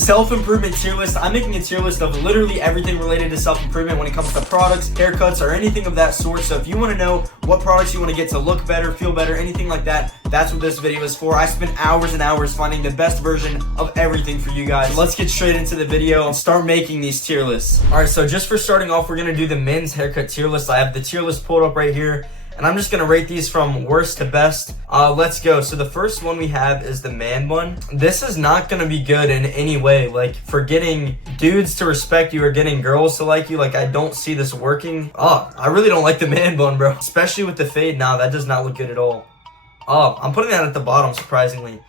Self-improvement tier list. I'm making a tier list of literally everything related to self-improvement when it comes to products, haircuts, or anything of that sort. So if you want to know what products you want to get to look better, feel better, anything like that, that's what this video is for. I spent hours and hours finding the best version of everything for you guys. So let's get straight into the video and start making these tier lists. All right, so just for starting off, we're going to do the men's haircut tier list. I have the tier list pulled up right here, and I'm just going to rate these from worst to best. Let's go. So the first one we have is the man bun. This is not going to be good in any way. Like, for getting dudes to respect you or getting girls to like you, like, I don't see this working. I really don't like the man bun, bro. Especially with the fade now, that does not look good at all. I'm putting that at the bottom, surprisingly.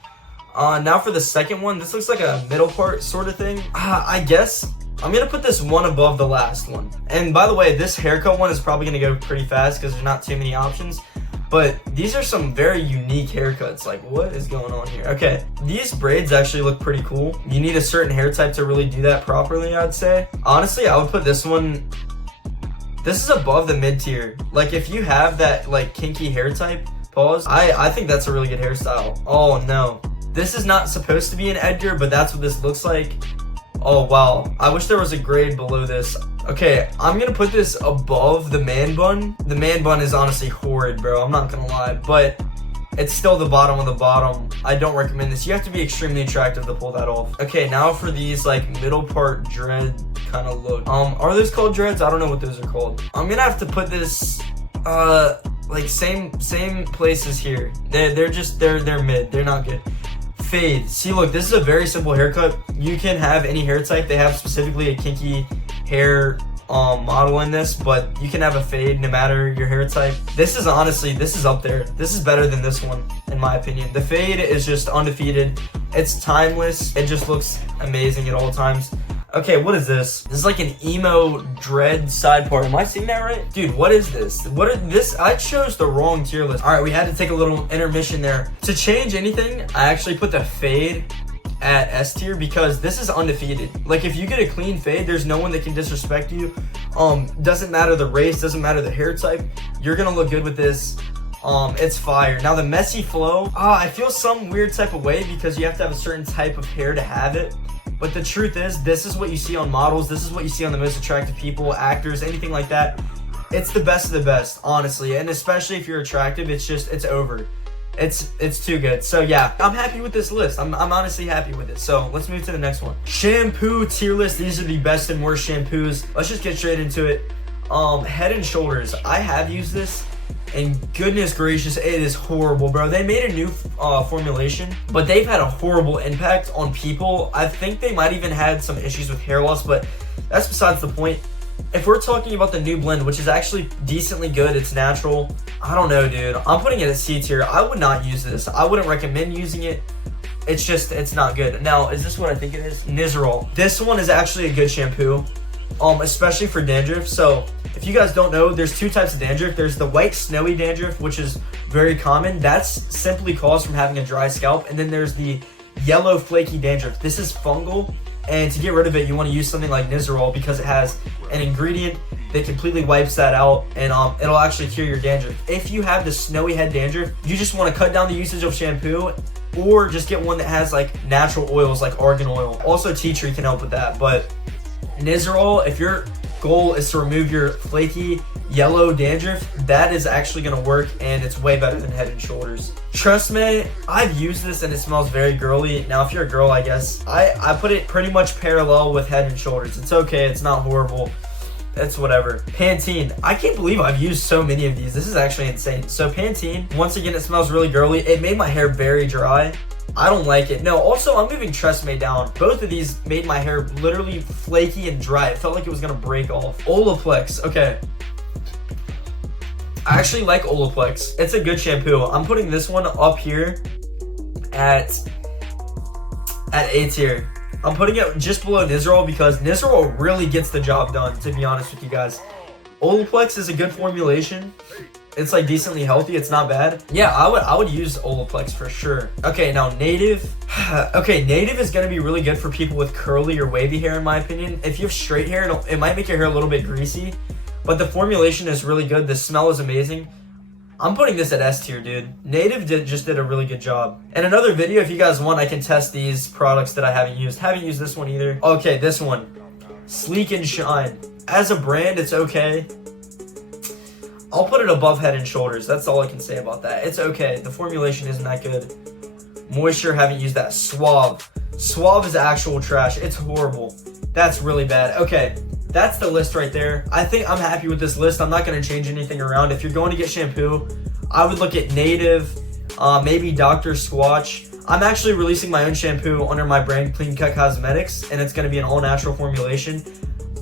Now for the second one, this looks like a middle part sort of thing. I guess I'm gonna put this one above the last one. And by the way, this haircut one is probably gonna go pretty fast because there's not too many options. But these are some very unique haircuts. Like, what is going on here? Okay, these braids actually look pretty cool. You need a certain hair type to really do that properly, I'd say. Honestly, I would put this one, this is above the mid tier. Like, if you have that like kinky hair type, pause, I think that's a really good hairstyle. Oh no, this is not supposed to be an Edgar, but that's what this looks like. Oh wow, I wish there was a grade below this. Okay, I'm gonna put this above the man bun. The man bun is honestly horrid, bro, I'm not gonna lie, but it's still the bottom of the bottom. I don't recommend this. You have to be extremely attractive to pull that off. Okay, now for these like middle part dread kind of look. Are those called dreads? I don't know what those are called. I'm gonna have to put this like same places here. They're mid. They're not good. Fade. See, look, this is a very simple haircut. You can have any hair type. They have specifically a kinky hair model in this, but you can have a fade no matter your hair type. This is honestly, this is up there. This is better than this one in my opinion. The fade is just undefeated. It's timeless. It just looks amazing at all times. Okay, what is this? This is like an emo dread side part. Am I seeing that right? Dude, what is this? I chose the wrong tier list. All right, we had to take a little intermission there. To change anything, I actually put the fade at S tier because this is undefeated. Like, if you get a clean fade, there's no one that can disrespect you. Doesn't matter the race, doesn't matter the hair type. You're gonna look good with this. It's fire. Now the messy flow, I feel some weird type of way because you have to have a certain type of hair to have it. But the truth is, this is what you see on models. This is what you see on the most attractive people, actors, anything like that. It's the best of the best, honestly. And especially if you're attractive, it's over. It's too good. So yeah, I'm happy with this list. I'm honestly happy with it. So let's move to the next one. Shampoo tier list. These are the best and worst shampoos. Let's just get straight into it. Head and Shoulders. I have used this, and goodness gracious, it is horrible, bro. They made a new formulation, but they've had a horrible impact on people. I think they might even had some issues with hair loss, but that's besides the point. If we're talking about the new blend, which is actually decently good, it's natural, I don't know, dude. I'm putting it at C tier. I would not use this. I wouldn't recommend using it. It's not good. Now, is this what I think it is? Nizoral. This one is actually a good shampoo, especially for dandruff. So if you guys don't know, there's two types of dandruff. There's the white snowy dandruff, which is very common. That's simply caused from having a dry scalp. And then there's the yellow flaky dandruff. This is fungal, and to get rid of it, you want to use something like Nizoral because it has an ingredient that completely wipes that out, and it'll actually cure your dandruff. If you have the snowy head dandruff, you just want to cut down the usage of shampoo, or just get one that has like natural oils like argan oil. Also, tea tree can help with that, but Nizoral, if your goal is to remove your flaky yellow dandruff, that is actually going to work, and it's way better than Head and Shoulders. Trust me, I've used this and it smells very girly. Now if you're a girl, I guess I put it pretty much parallel with Head and Shoulders. It's okay, it's not horrible, it's whatever. Pantene, I can't believe I've used so many of these. This is actually insane. So Pantene, once again, it smells really girly. It made my hair very dry. I don't like it. No, also, I'm moving Tresemme down. Both of these made my hair literally flaky and dry. It felt like it was gonna break off. Olaplex, okay. I actually like Olaplex. It's a good shampoo. I'm putting this one up here at A tier. I'm putting it just below Nizoral because Nizoral really gets the job done, to be honest with you guys. Olaplex is a good formulation. It's like decently healthy. It's not bad. Yeah, I would use Olaplex for sure. Okay, now Native. Okay, Native is going to be really good for people with curly or wavy hair, in my opinion. If you have straight hair, it might make your hair a little bit greasy, but the formulation is really good. The smell is amazing. I'm putting this at S tier, dude. Native just did a really good job. In another video, if you guys want, I can test these products that I haven't used. Haven't used this one either. Okay, this one. Sleek and Shine. As a brand, it's okay. I'll put it above Head and Shoulders. That's all I can say about that. It's okay. The formulation isn't that good. Moisture, haven't used that. Suave. Suave is actual trash. It's horrible. That's really bad. Okay, that's the list right there. I think I'm happy with this list. I'm not going to change anything around. If you're going to get shampoo, I would look at Native, maybe Dr. Squatch. I'm actually releasing my own shampoo under my brand Clean Cut Cosmetics, and it's going to be an all-natural formulation.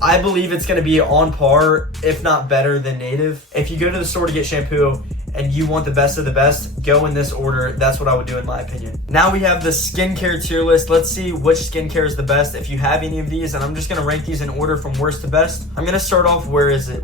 I believe it's going to be on par, if not better, than Native. If you go to the store to get shampoo and you want the best of the best, go in this order. That's what I would do in my opinion. Now we have the skincare tier list. Let's see which skincare is the best. If you have any of these, and I'm just going to rank these in order from worst to best. I'm going to start off, where is it?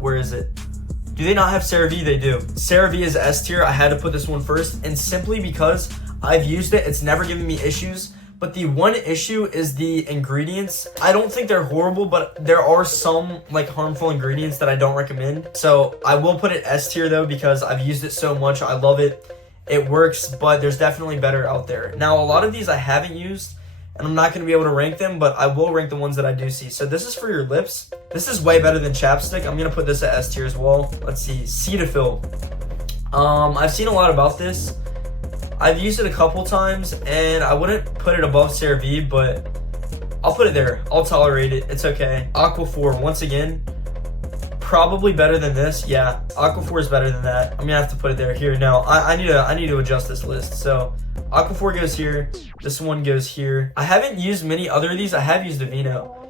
Do they not have CeraVe? They do. CeraVe is S tier. I had to put this one first, and simply because I've used it, it's never given me issues. But the one issue is the ingredients. I don't think they're horrible, but there are some like harmful ingredients that I don't recommend. So I will put it S tier though, because I've used it so much. I love it. It works, but there's definitely better out there. Now, a lot of these I haven't used, and I'm not going to be able to rank them, but I will rank the ones that I do see. So this is for your lips. This is way better than chapstick. I'm going to put this at S tier as well. Let's see. Cetaphil. I've seen a lot about this. I've used it a couple times, and I wouldn't put it above CeraVe, but I'll put it there. I'll tolerate it. It's okay. Aquaphor, once again, probably better than this. Yeah, Aquaphor is better than that. I'm gonna have to put it there. Here, no, I need to adjust this list. So Aquaphor goes here. This one goes here. I haven't used many other of these. I have used Aveeno.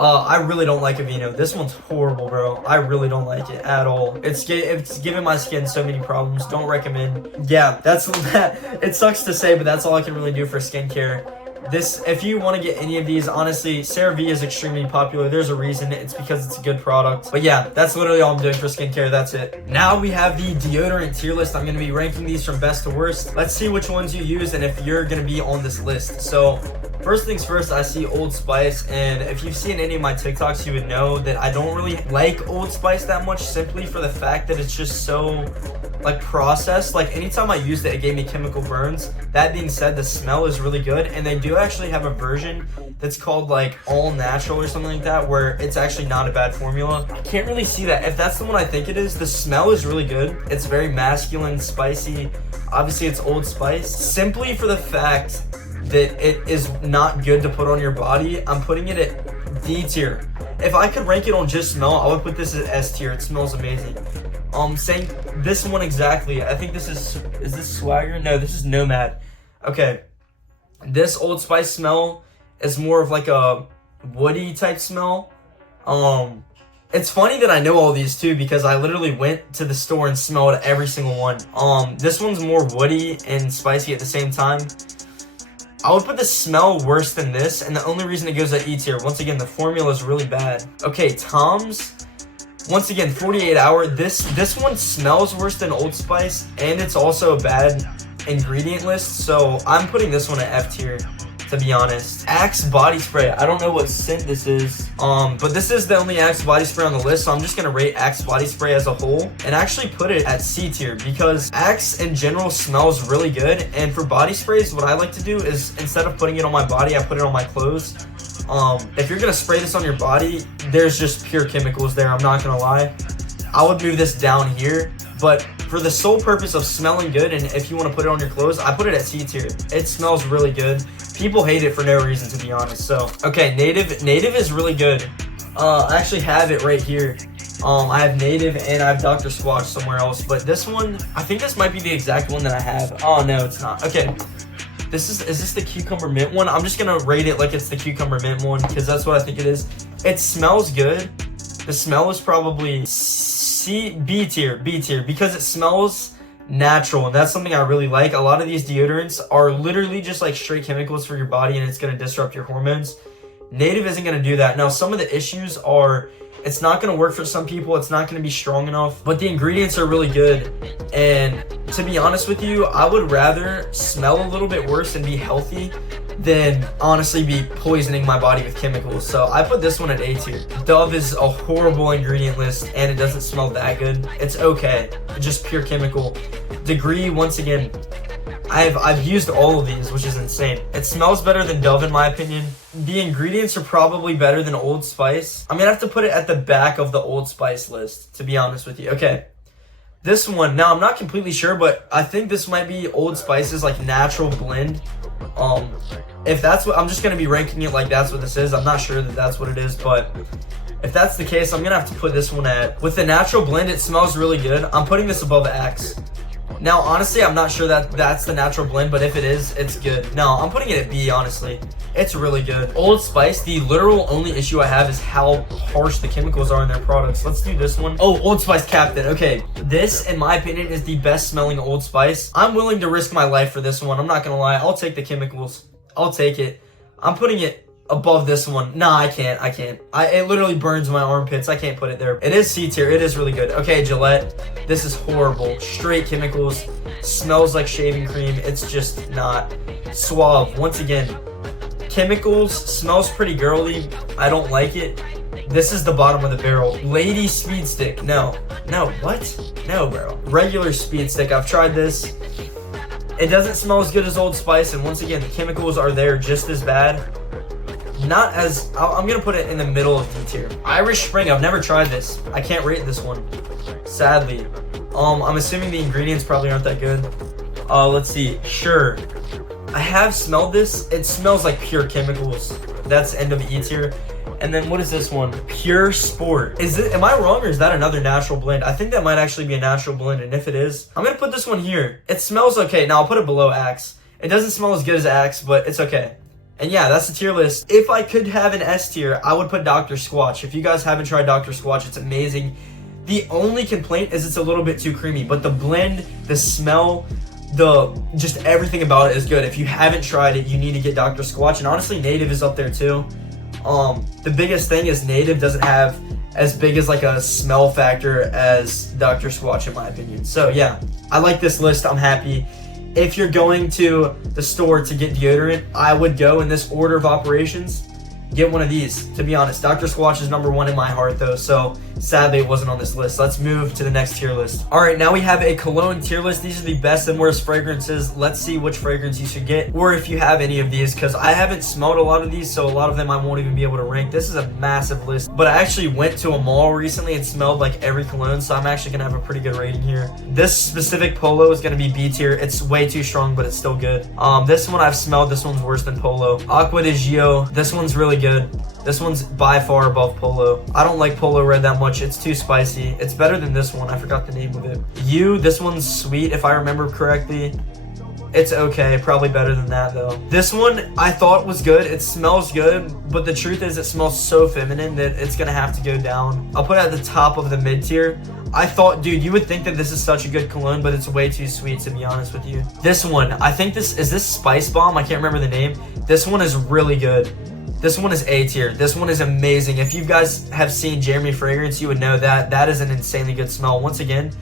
I really don't like Aveeno. This one's horrible, bro. I really don't like it at all. It's giving my skin so many problems. Don't recommend. Yeah, that's that. It sucks to say, but that's all I can really do for skincare. This, if you want to get any of these, honestly, CeraVe is extremely popular. There's a reason. It's because it's a good product. But yeah, that's literally all I'm doing for skincare. That's it. Now we have the deodorant tier list. I'm going to be ranking these from best to worst. Let's see which ones you use and if you're going to be on this list. So first things first, I see Old Spice, and if you've seen any of my TikToks, you would know that I don't really like Old Spice that much, simply for the fact that it's just so like processed. Like anytime I used it, it gave me chemical burns. That being said, the smell is really good, and they do actually have a version that's called like all natural or something like that, where it's actually not a bad formula. I can't really see that. If that's the one I think it is, the smell is really good. It's very masculine, spicy. Obviously it's Old Spice. Simply for the fact that it is not good to put on your body, I'm putting it at D tier. If I could rank it on just smell, I would put this at S tier. It smells amazing. Saying this one exactly, I think this is this Swagger? No, this is Nomad. Okay, this Old Spice smell is more of like a woody type smell. It's funny that I know all these too, because I literally went to the store and smelled every single one. This one's more woody and spicy at the same time. I would put the smell worse than this, and the only reason it goes at E tier, once again, the formula is really bad. Okay, Tom's. Once again, 48 hour. This one smells worse than Old Spice, and it's also a bad ingredient list, so I'm putting this one at F tier, to be honest. Axe body spray. I don't know what scent this is, but this is the only Axe body spray on the list, so I'm just gonna rate Axe body spray as a whole and actually put it at C tier, because Axe in general smells really good. And for body sprays, what I like to do is, instead of putting it on my body, I put it on my clothes. If you're gonna spray this on your body, there's just pure chemicals there, I'm not gonna lie. I would move this down here, but for the sole purpose of smelling good, and if you want to put it on your clothes, I put it at C tier. It smells really good. People hate it for no reason, to be honest. So okay, Native is really good. I actually have it right here. I have Native and I have Dr. Squatch somewhere else, but this one, I think this might be the exact one that I have. Oh no, it's not. Okay, is this the cucumber mint one? I'm just gonna rate it like it's the cucumber mint one, because that's what I think it is. It smells good. The smell is probably B tier, because it smells natural, and that's something I really like. A lot of these deodorants are literally just like straight chemicals for your body, and it's going to disrupt your hormones. Native isn't going to do that. Now, some of the issues are, it's not going to work for some people, it's not going to be strong enough, but the ingredients are really good. And to be honest with you, I would rather smell a little bit worse and be healthy than honestly be poisoning my body with chemicals. So I put this one at A tier. Dove is a horrible ingredient list, and it doesn't smell that good. It's okay, it's just pure chemical. Degree, once again, I've used all of these, which is insane. It smells better than Dove in my opinion. The ingredients are probably better than Old Spice. I'm gonna have to put it at the back of the Old Spice list, to be honest with you. Okay. This one, now I'm not completely sure, but I think this might be Old Spice's like natural blend. If that's what, I'm just gonna be ranking it like that's what this is. I'm not sure that that's what it is, but if that's the case, I'm gonna have to put this one at, with the natural blend, it smells really good. I'm putting this above Axe. Now, honestly, I'm not sure that that's the natural blend, but if it is, it's good. No, I'm putting it at B, honestly. It's really good. Old Spice, the literal only issue I have is how harsh the chemicals are in their products. Let's do this one. Oh, Old Spice Captain. Okay, this, in my opinion, is the best smelling Old Spice. I'm willing to risk my life for this one. I'm not gonna lie. I'll take the chemicals. I'll take it. I'm putting it above this one. Nah, I can't. It literally burns my armpits. I can't put it there. It is C tier. It is really good. Okay, Gillette. This is horrible. Straight chemicals. Smells like shaving cream. It's just not. Suave. Once again, chemicals. Smells pretty girly. I don't like it. This is the bottom of the barrel. Lady Speed Stick. No. No, what? No, bro. Regular Speed Stick. I've tried this. It doesn't smell as good as Old Spice, and once again, the chemicals are there just as bad. Not as, I'm gonna put it in the middle of D tier. Irish Spring, I've never tried this. I can't rate this one, sadly. I'm assuming the ingredients probably aren't that good. Let's see, Sure. I have smelled this. It smells like pure chemicals. That's end of E tier. And then what is this one? Pure Sport. Am I wrong, or is that another natural blend? I think that might actually be a natural blend, and if it is, I'm gonna put this one here. It smells okay. Now I'll put it below Axe. It doesn't smell as good as Axe, but it's okay. And yeah, that's the tier list. If I could have an S tier, I would put Dr. Squatch. If you guys haven't tried Dr. Squatch, it's amazing. The only complaint is it's a little bit too creamy, but the blend, the smell, just everything about it is good. If you haven't tried it, you need to get Dr. Squatch. And honestly, Native is up there too. The biggest thing is Native doesn't have as big as like a smell factor as Dr. Squatch in my opinion. So yeah, I like this list. I'm happy. If you're going to the store to get deodorant, I would go in this order of operations. Get one of these, to be honest. Dr. Squatch is number one in my heart though, so sadly it wasn't on this list. Let's move to the next tier list. Alright, now we have a cologne tier list. These are the best and worst fragrances. Let's see which fragrance you should get, or if you have any of these, because I haven't smelled a lot of these, so a lot of them I won't even be able to rank. This is a massive list, but I actually went to a mall recently and smelled like every cologne, so I'm actually going to have a pretty good rating here. This specific Polo is going to be B tier. It's way too strong, but it's still good. This one I've smelled. This one's worse than Polo. Aqua di Gio. This one's really good. This one's by far above Polo. I don't like Polo Red that much. It's too spicy. It's better than this one. I forgot the name of it. This one's sweet if I remember correctly. It's okay. Probably better than that though. This one I thought was good. It smells good, but the truth is it smells so feminine that it's gonna have to go down. I'll put it at the top of the mid tier. I thought, dude, you would think that this is such a good cologne, but it's way too sweet to be honest with you. This one, I think this Spice Bomb. I can't remember the name. This one is really good. This one is A tier. This one is amazing. If you guys have seen Jeremy Fragrance, you would know that that is an insanely good smell. Once again,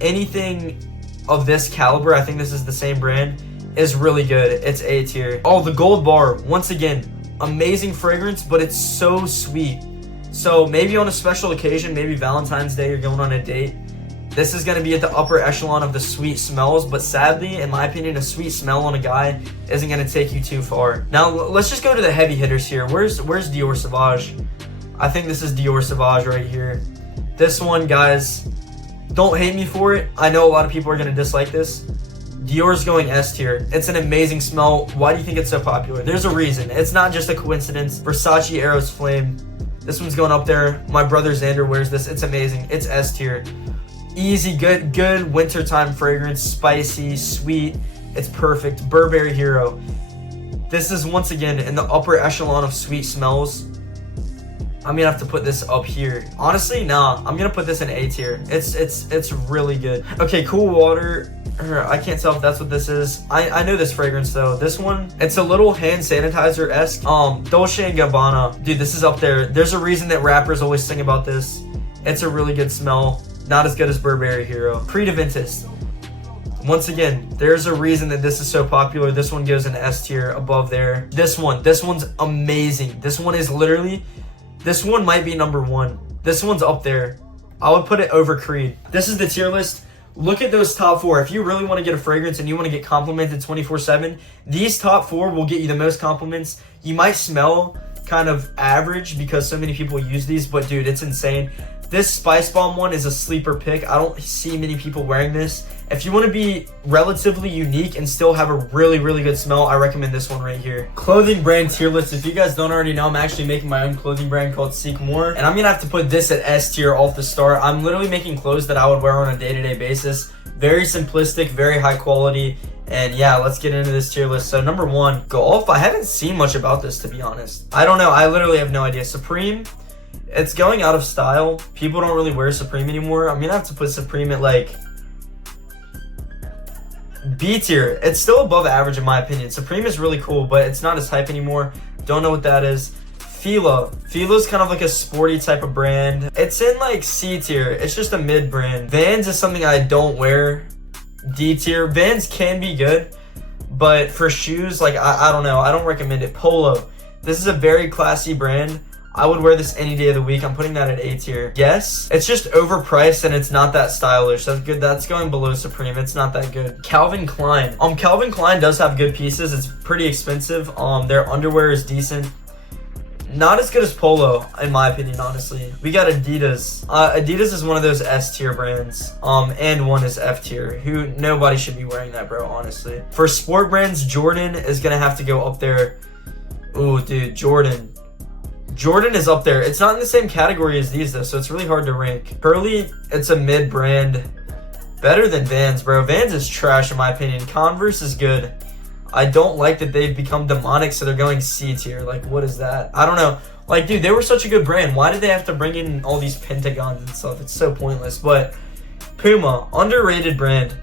anything of this caliber, I think this is the same brand, is really good. It's A tier. Oh, the Gold Bar. Once again, amazing fragrance, but it's so sweet. So maybe on a special occasion, maybe Valentine's Day, you're going on a date, this is going to be at the upper echelon of the sweet smells, but sadly, in my opinion, a sweet smell on a guy isn't going to take you too far. Now, let's just go to the heavy hitters here. Where's Dior Sauvage? I think this is Dior Sauvage right here. This one, guys, don't hate me for it. I know a lot of people are going to dislike this. Dior's going S tier. It's an amazing smell. Why do you think it's so popular? There's a reason. It's not just a coincidence. Versace Eros Flame. This one's going up there. My brother Xander wears this. It's amazing. It's S tier. Easy, good wintertime fragrance, spicy, sweet. It's perfect. Burberry Hero. This is once again in the upper echelon of sweet smells. I'm gonna have to put this up here. Honestly, nah. I'm gonna put this in A tier. It's really good. Okay, Cool Water. I can't tell if that's what this is. I know this fragrance though. This one, it's a little hand sanitizer-esque. Dolce & Gabbana. Dude, this is up there. There's a reason that rappers always sing about this. It's a really good smell. Not as good as Burberry Hero. Creed Aventus. Once again, there's a reason that this is so popular. This one goes in S tier above there. This one's amazing. This one is literally, this one might be number one. This one's up there. I would put it over Creed. This is the tier list. look at those top 4. If you really want to get a fragrance and you want to get complimented 24/7, these top 4 will get you the most compliments. You might smell kind of average because so many people use these, but dude, it's insane. This Spice Bomb one is a sleeper pick. I don't see many people wearing this. If you want to be relatively unique and still have a really, really good smell, I recommend this one right here. Clothing brand tier list. If you guys don't already know, I'm actually making my own clothing brand called Seek More. And I'm going to have to put this at S tier off the start. I'm literally making clothes that I would wear on a day-to-day basis. Very simplistic, very high quality. And yeah, let's get into this tier list. So number 1, Golf. I haven't seen much about this, to be honest. I don't know. I literally have no idea. Supreme. It's going out of style. People don't really wear Supreme anymore. I'm going to have to put Supreme at like B tier. It's still above average in my opinion. Supreme is really cool, but it's not as hype anymore. Don't know what that is. Fila. Fila's kind of like a sporty type of brand. It's in like C tier. It's just a mid brand. Vans is something I don't wear. D tier. Vans can be good, but for shoes, like I don't know. I don't recommend it. Polo. This is a very classy brand. I would wear this any day of the week. I'm putting that at A tier. Yes, it's just overpriced and it's not that stylish. That's good. That's going below Supreme. It's not that good. Calvin Klein. Calvin Klein does have good pieces. It's pretty expensive. Their underwear is decent. Not as good as Polo, in my opinion, honestly. We got Adidas. Adidas is one of those S tier brands. And one is F tier. Nobody should be wearing that, bro, honestly. For sport brands, Jordan is gonna have to go up there. Ooh, dude, Jordan. Jordan is up there. It's not in the same category as these though, so it's really hard to rank. Hurley, it's a mid brand. Better than Vans, bro. Vans is trash in my opinion. Converse is good. I don't like that they've become demonic, so they're going C tier. Like, what is that? I don't know. Like, dude, they were such a good brand. Why did they have to bring in all these pentagons and stuff? It's so pointless. But Puma, underrated brand.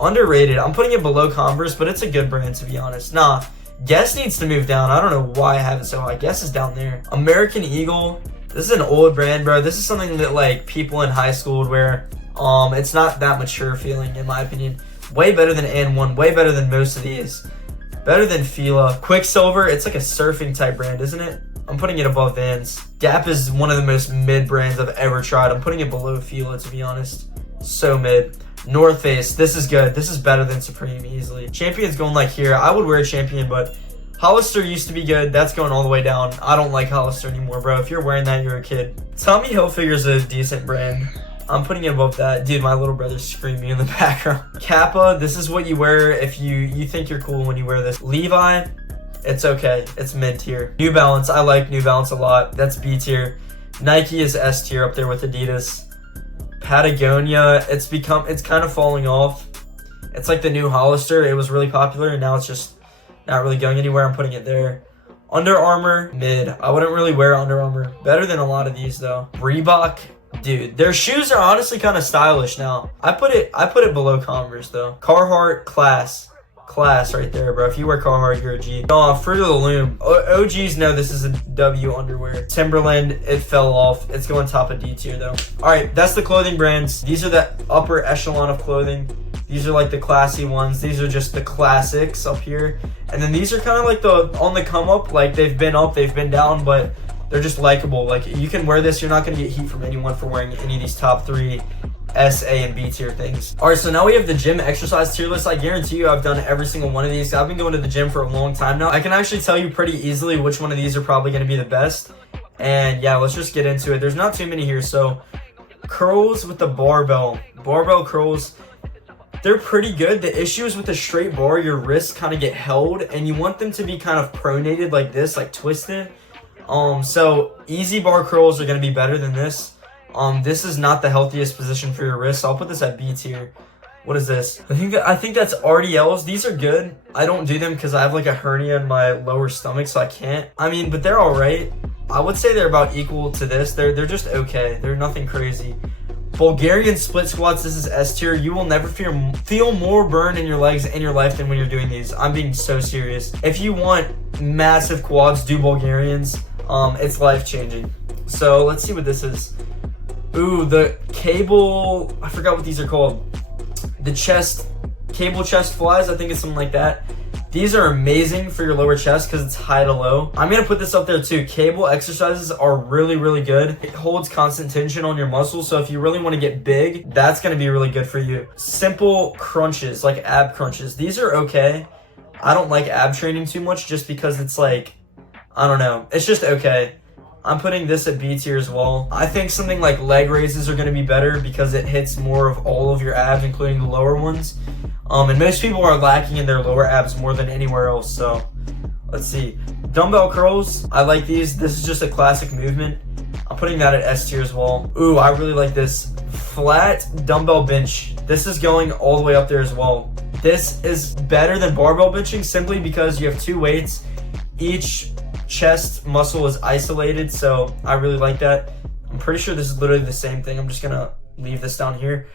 Underrated. I'm putting it below Converse, but it's a good brand to be honest. Nah. Guess needs to move down. I don't know why I have it so high. Guess is down there. American Eagle. This is an old brand, bro. This is something that like people in high school would wear. It's not that mature feeling in my opinion. Way better than N1. Way better than most of these. Better than Fila. Quicksilver. It's like a surfing type brand, isn't it? I'm putting it above Vans. Gap is one of the most mid brands I've ever tried. I'm putting it below Fila to be honest. So mid. North Face, this is good. This is better than Supreme easily. Champion's going like here. I would wear a Champion, but Hollister used to be good. That's going all the way down. I don't like Hollister anymore, bro. If you're wearing that, you're a kid. Tommy Hilfiger's a decent brand. I'm putting it above that. Dude, my little brother's screaming in the background. Kappa, this is what you wear if you think you're cool when you wear this. Levi, it's okay. It's mid tier. New Balance, I like New Balance a lot. That's B tier. Nike is S tier up there with Adidas. Patagonia, it's kind of falling off. It's like the new Hollister. It was really popular and now it's just not really going anywhere. I'm putting it there. Under Armour, mid. I wouldn't really wear Under Armour. Better than a lot of these though. Reebok, dude, their shoes are honestly kind of stylish now. I put it below Converse though. Carhartt, class right there, bro. If you wear Carhartt, you're a G. Fruit of the Loom. OGs know this is a W underwear. Timberland, it fell off. It's going top of D tier though. All right, that's the clothing brands. These are the upper echelon of clothing. These are like the classy ones. These are just the classics up here. And then these are kind of like the on the come up. Like they've been up, they've been down, but they're just likable. Like you can wear this. You're not going to get heat from anyone for wearing any of these top 3 S, A, and B tier things. All right, so now we have the gym exercise tier list. I guarantee you I've done every single one of these. I've been going to the gym for a long time now. I can actually tell you pretty easily which one of these are probably going to be the best. And yeah, let's just get into it. There's not too many here. So curls with the barbell curls, they're pretty good. The issue is with the straight bar, your wrists kind of get held and you want them to be kind of pronated like this, like twisted. So easy bar curls are going to be better than this. This is not the healthiest position for your wrist, so I'll put this at B tier. What is this? I think that's RDLs. These are good. I don't do them because I have like a hernia in my lower stomach, so I can't. I mean, but they're all right. I would say they're about equal to this. They're just okay. They're nothing crazy. Bulgarian split squats. This is S tier. You will never feel more burn in your legs in your life than when you're doing these. I'm being so serious. If you want massive quads, do Bulgarians. It's life changing. So let's see what this is. Ooh, the cable, I forgot what these are called. The cable chest flies, I think it's something like that. These are amazing for your lower chest because it's high to low. I'm gonna put this up there too. Cable exercises are really, really good. It holds constant tension on your muscles, so if you really want to get big, that's gonna be really good for you. Simple crunches, like ab crunches. These are okay. I don't like ab training too much just because it's like, I don't know. It's just okay. I'm putting this at B tier as well. I think something like leg raises are going to be better because it hits more of all of your abs, including the lower ones. And most people are lacking in their lower abs more than anywhere else. So let's see. Dumbbell curls. I like these. This is just a classic movement. I'm putting that at S tier as well. Ooh, I really like this. Flat dumbbell bench. This is going all the way up there as well. This is better than barbell benching simply because you have two weights. Each chest muscle is isolated, so I really like that. I'm pretty sure this is literally the same thing. I'm just gonna leave this down here.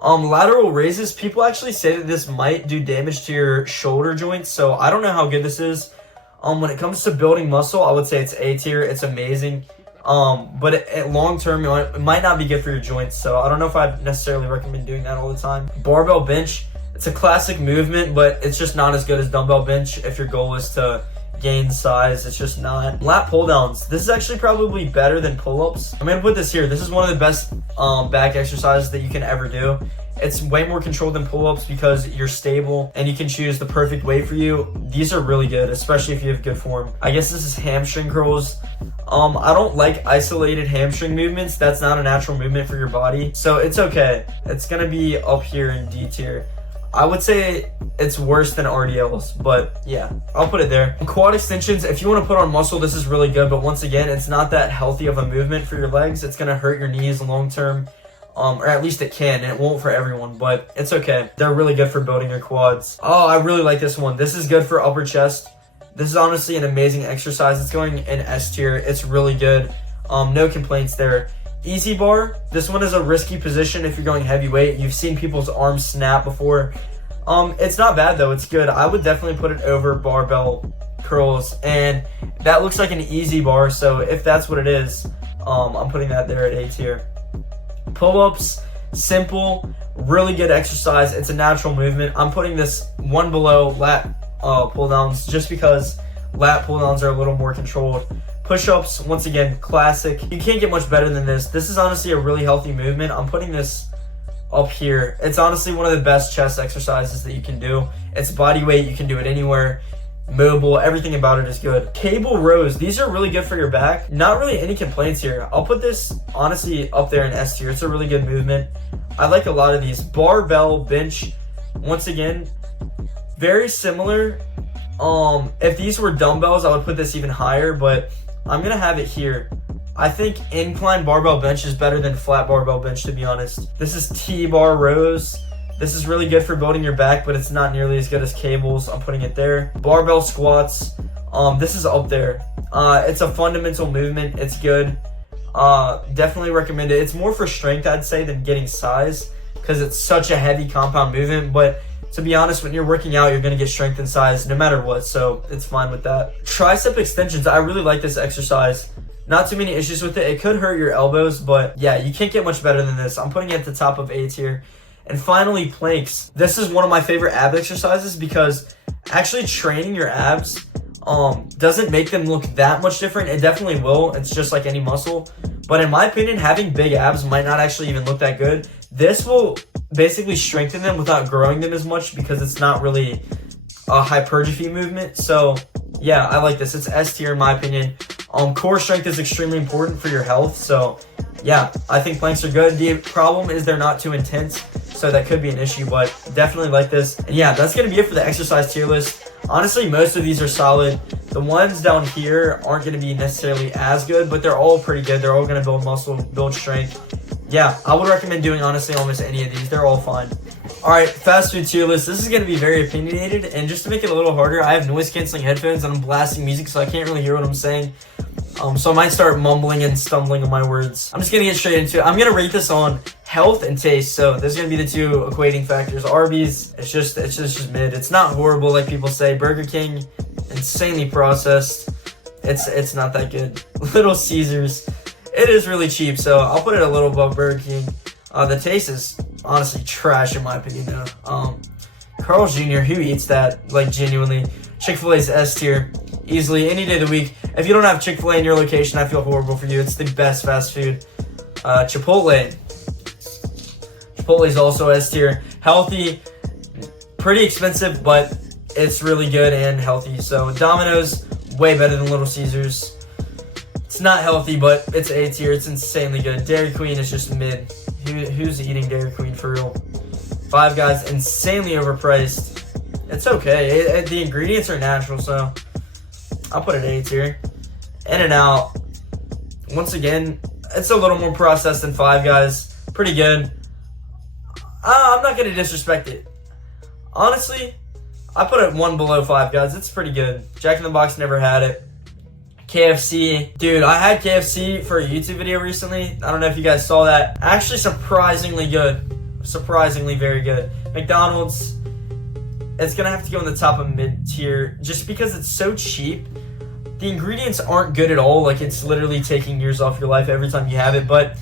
Lateral raises, people actually say that this might do damage to your shoulder joints, so I don't know how good this is. When it comes to building muscle, I would say it's A tier. It's amazing. But at long term, it might not be good for your joints, so I don't know if I'd necessarily recommend doing that all the time. Barbell bench, it's a classic movement, but it's just not as good as dumbbell bench if your goal is to gain size. It's just not. Lat pull downs. This is actually probably better than pull-ups. I'm gonna put this here. This is one of the best back exercises that you can ever do. It's way more controlled than pull-ups because you're stable and you can choose the perfect weight for you. These are really good, especially if you have good form. I guess this is hamstring curls. I don't like isolated hamstring movements. That's not a natural movement for your body, so it's okay. It's gonna be up here in D tier. I would say it's worse than RDLs, but yeah, I'll put it there. Quad extensions, if you want to put on muscle, this is really good, but once again, it's not that healthy of a movement for your legs. It's going to hurt your knees long term, or at least it can, and it won't for everyone, but it's okay. They're really good for building your quads. Oh, I really like this one. This is good for upper chest. This is honestly an amazing exercise. It's going in S tier. It's really good. No complaints there. Easy bar, this one is a risky position if you're going heavyweight. You've seen people's arms snap before. It's not bad though, it's good. I would definitely put it over barbell curls, and that looks like an easy bar, so if that's what it is, I'm putting that there at A tier. Pull-ups, simple, really good exercise. It's a natural movement. I'm putting this one below lat pull-downs just because lat pull-downs are a little more controlled. Push-ups, once again, classic. You can't get much better than this. This is honestly a really healthy movement. I'm putting this up here. It's honestly one of the best chest exercises that you can do. It's body weight. You can do it anywhere. Mobile. Everything about it is good. Cable rows. These are really good for your back. Not really any complaints here. I'll put this, honestly, up there in S tier. It's a really good movement. I like a lot of these. Barbell bench. Once again, very similar. If these were dumbbells, I would put this even higher, but I'm gonna have it here. I think incline barbell bench is better than flat barbell bench, to be honest. This is T-bar rows. This is really good for building your back, but it's not nearly as good as cables. I'm putting it there. Barbell squats. This is up there. It's a fundamental movement. It's good. Definitely recommend it. It's more for strength, I'd say, than getting size because it's such a heavy compound movement, but to be honest, when you're working out, you're going to get strength and size no matter what, so it's fine with that. Tricep extensions, I really like this exercise. Not too many issues with it. It could hurt your elbows, but yeah, you can't get much better than this. I'm putting it at the top of A tier. And finally, planks. This is one of my favorite ab exercises because actually training your abs doesn't make them look that much different. It definitely will. It's just like any muscle. But in my opinion, having big abs might not actually even look that good. This will basically strengthen them without growing them as much because it's not really a hypertrophy movement. So yeah, I like this. It's S tier in my opinion. Core strength is extremely important for your health. So yeah, I think planks are good. The problem is they're not too intense, so that could be an issue, but definitely like this. And yeah, that's gonna be it for the exercise tier list. Honestly, most of these are solid. The ones down here aren't gonna be necessarily as good, but they're all pretty good. They're all gonna build muscle, build strength. Yeah, I would recommend doing honestly almost any of these. They're all fine. All right, fast food tier list. This is going to be very opinionated, and just to make it a little harder, I have noise canceling headphones and I'm blasting music, so I can't really hear what I'm saying. So I might start mumbling and stumbling on my words. I'm just going to get straight into it. I'm going to rate this on health and taste. So there's going to be the two equating factors. Arby's, it's just mid. It's not horrible like people say. Burger King, insanely processed. It's not that good. Little Caesars, it is really cheap, so I'll put it a little above Burger King. The taste is honestly trash in my opinion though. Carl's Jr., who eats that? Like genuinely. Chick-fil-A's S tier. Easily, any day of the week. If you don't have Chick-fil-A in your location, I feel horrible for you. It's the best fast food. Chipotle. Chipotle is also S tier. Healthy, pretty expensive, but it's really good and healthy. So Domino's, way better than Little Caesars. It's not healthy, but it's A tier. It's insanely good. Dairy Queen is just mid. Who's eating Dairy Queen for real? Five Guys, insanely overpriced. It's okay. The ingredients are natural, so I'll put it A tier. In-N-Out, once again, it's a little more processed than Five Guys. Pretty good. I'm not gonna disrespect it. Honestly, I put it one below Five Guys. It's pretty good. Jack in the Box, never had it. KFC. Dude, I had KFC for a YouTube video recently. I don't know if you guys saw that. Actually, surprisingly good. Surprisingly very good. McDonald's, it's gonna have to go in the top of mid-tier just because it's so cheap. The ingredients aren't good at all. Like, it's literally taking years off your life every time you have it, but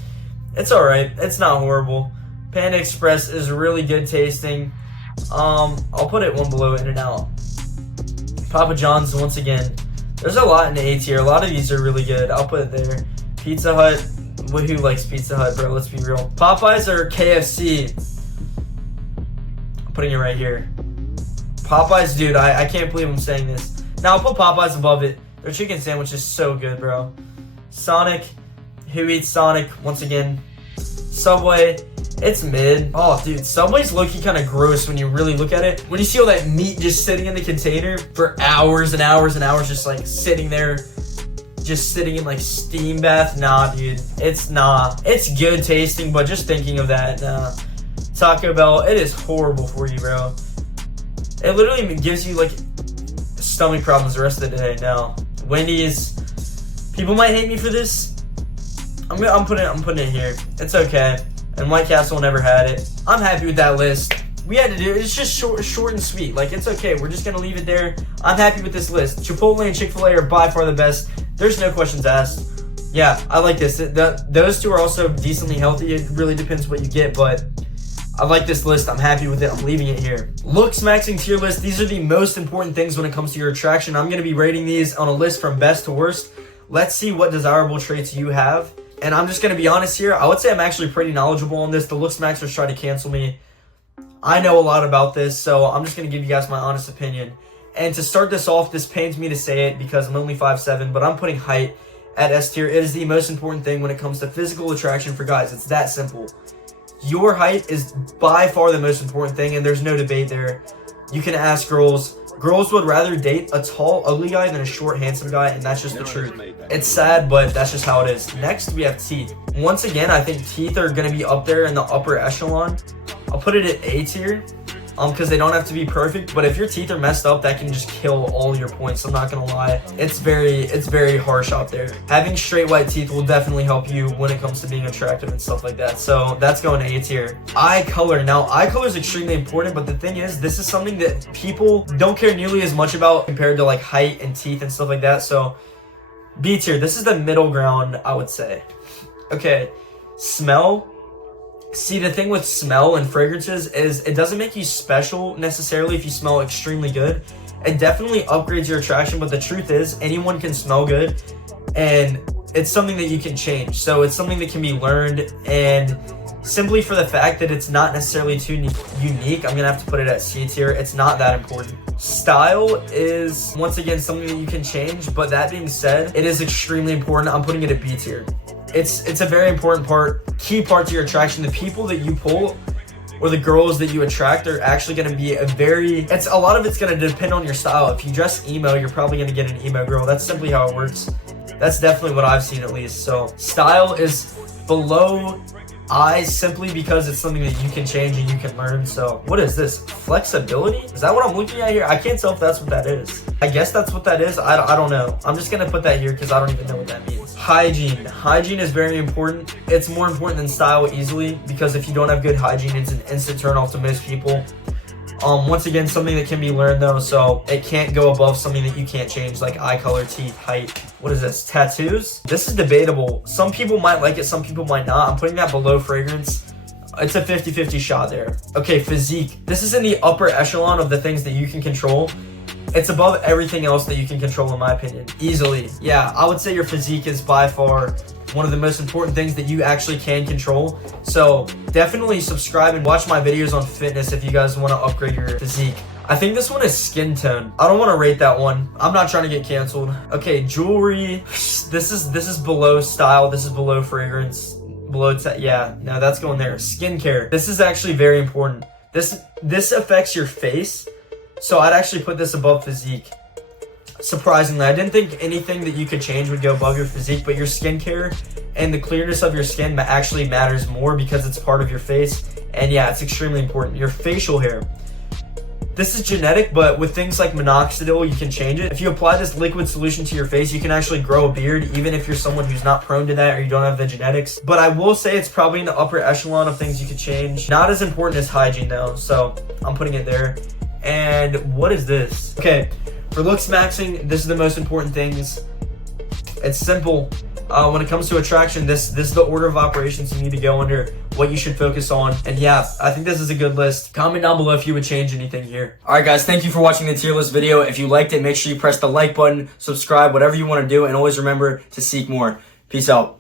it's alright. It's not horrible. Panda Express is really good tasting. I'll put it one below In-N-Out. Papa John's, once again, there's a lot in the A tier. A lot of these are really good. I'll put it there. Pizza Hut. Who likes Pizza Hut, bro? Let's be real. Popeyes or KFC? I'm putting it right here. Popeyes, dude, I can't believe I'm saying this. Now, I'll put Popeyes above it. Their chicken sandwich is so good, bro. Sonic. Who eats Sonic? Once again. Subway. It's mid. Oh, dude, Subway's low-key kind of gross when you really look at it. When you see all that meat just sitting in the container for hours and hours and hours, just like sitting there, just sitting in like steam bath. Nah, dude, it's not. It's good tasting, but just thinking of that, nah. Taco Bell, it is horrible for you, bro. It literally gives you like stomach problems the rest of the day. No. Wendy's, people might hate me for this. I'm putting it here. It's okay. And White Castle never had it. I'm happy with that list. We had to do it. It's just short and sweet. Like, it's okay. We're just gonna leave it there. I'm happy with this list. Chipotle and Chick-fil-A are by far the best. There's no questions asked. Yeah, I like this. Those two are also decently healthy. It really depends what you get, but I like this list. I'm happy with it. I'm leaving it here. LooksMaxxing tier list. These are the most important things when it comes to your attraction. I'm gonna be rating these on a list from best to worst. Let's see what desirable traits you have. And I'm just going to be honest here. I would say I'm actually pretty knowledgeable on this. The LooksMaxxers tried to cancel me. I know a lot about this, so I'm just going to give you guys my honest opinion. And to start this off, this pains me to say it because I'm only 5'7", but I'm putting height at S tier. It is the most important thing when it comes to physical attraction for guys. It's that simple. Your height is by far the most important thing, and there's no debate there. You can ask girls. Girls would rather date a tall, ugly guy than a short, handsome guy, and that's just the truth. It's sad, but that's just how it is. Next, we have teeth. Once again, I think teeth are going to be up there in the upper echelon. I'll put it at A tier, because they don't have to be perfect, but if your teeth are messed up, that can just kill all your points. I'm not going to lie. It's very harsh out there. Having straight white teeth will definitely help you when it comes to being attractive and stuff like that. So that's going to A tier. Eye color. Now, eye color is extremely important, but the thing is, this is something that people don't care nearly as much about compared to like height and teeth and stuff like that. So B tier. This is the middle ground, I would say. Okay, smell. See, the thing with smell and fragrances is it doesn't make you special necessarily if you smell extremely good. It definitely upgrades your attraction, but the truth is anyone can smell good, and it's something that you can change. So it's something that can be learned, and simply for the fact that it's not necessarily too unique, I'm gonna have to put it at C tier. It's not that important. Style is, once again, something that you can change, but that being said, it is extremely important. I'm putting it at B tier. It's a very important key part to your attraction. The people that you pull or the girls that you attract are actually going to be a lot of it's going to depend on your style. If you dress emo, you're probably going to get an emo girl. That's simply how it works. That's definitely what I've seen, at least. So style is below eyes simply because it's something that you can change and you can learn. So what is this? Flexibility? Is that what I'm looking at here? I can't tell if that's what that is. I guess that's what that is. I don't know. I'm just going to put that here because I don't even know what that means. Hygiene. Hygiene is very important. It's more important than style easily because if you don't have good hygiene, it's an instant turn off to most people. Once again, something that can be learned though, so it can't go above something that you can't change, like eye color, teeth, height. What is this? Tattoos? This is debatable. Some people might like it, some people might not. I'm putting that below fragrance. It's a 50-50 shot there. Okay, physique. This is in the upper echelon of the things that you can control. It's above everything else that you can control, in my opinion, easily. Yeah, I would say your physique is by far one of the most important things that you actually can control. So definitely subscribe and watch my videos on fitness if you guys want to upgrade your physique. I think this one is skin tone. I don't want to rate that one. I'm not trying to get canceled. Okay, jewelry. This is below style. This is below fragrance. Yeah, no, that's going there. Skincare. This is actually very important. This affects your face. So I'd actually put this above physique. Surprisingly, I didn't think anything that you could change would go above your physique, but your skincare and the clearness of your skin actually matters more because it's part of your face. And yeah, it's extremely important. Your facial hair. This is genetic, but with things like minoxidil, you can change it. If you apply this liquid solution to your face, you can actually grow a beard, even if you're someone who's not prone to that or you don't have the genetics. But I will say it's probably in the upper echelon of things you could change. Not as important as hygiene though, so I'm putting it there. And what is this? Okay, for LooksMaxxing, this is the most important things. It's simple. When it comes to attraction, this is the order of operations you need to go under, what you should focus on. And yeah, I think this is a good list. Comment down below if you would change anything here. All right, guys, thank you for watching the tier list video. If you liked it, make sure you press the like button, subscribe, whatever you want to do, and always remember to seek more. Peace out.